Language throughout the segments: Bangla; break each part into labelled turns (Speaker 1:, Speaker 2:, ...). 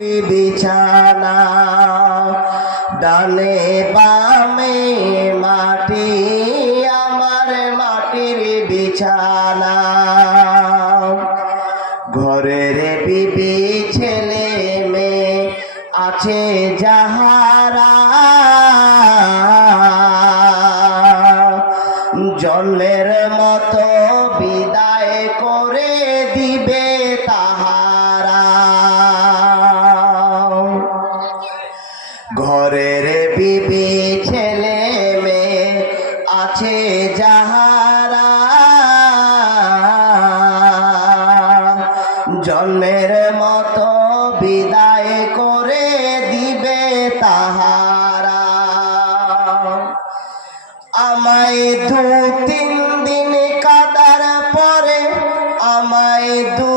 Speaker 1: বিছানা, ডানে বামে মাটি, আমার মাটির বিছানা। ঘরের বিবি ছেলে মেয়ে আছে যাহারা। জন্মের মতো বিদায় করে দিবে তাহারা বিবি ছেলে মেয়ে আছে যাহারা। জন্মের মতো বিদায় করে দিবে তাহারা। আমায় দু তিন দিন কাদার পরে আমায় দু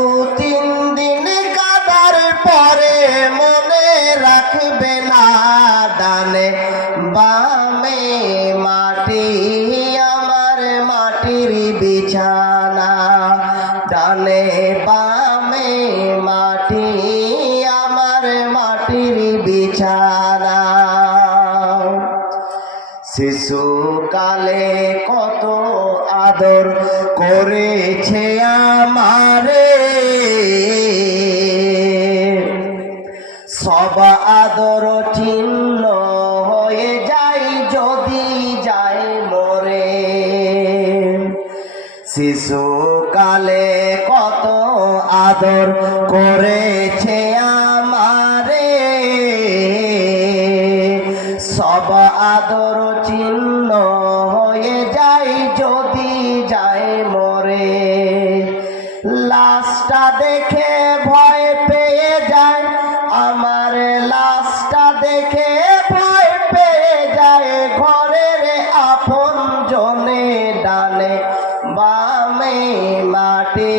Speaker 1: মাটি আমার মাটির বিছানা। শিশুকালে কত আদর করেছে আমারে। সব আদর চিহ্ন শিশুকালে কত আদর করেছে আমারে। সব আদর চিহ্ন হয়ে যায়, যদি যায় মরে। লাশটা দেখে ভয় পেয়ে যায়, আমার লাশটা দেখে ভয় পেয়ে যায়। ঘরের আপন জনে ডানে বামে মাটি,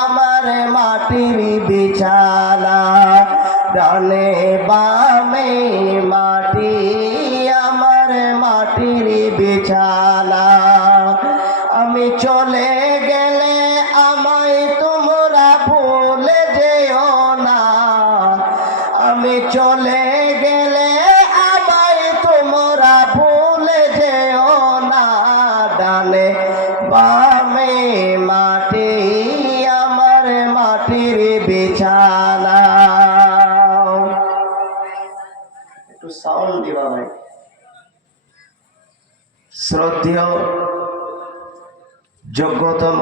Speaker 1: আমার মাটির বিছানা। ডানে বামে মাটি, আমার মাটির বিছানা। আমি চলে গেলে আমায় তোমরা ভুলে যেও না। আমি চলে একটু সাউন্ড দিবা ভাই শ্রদ্ধেয় যোগ্যতম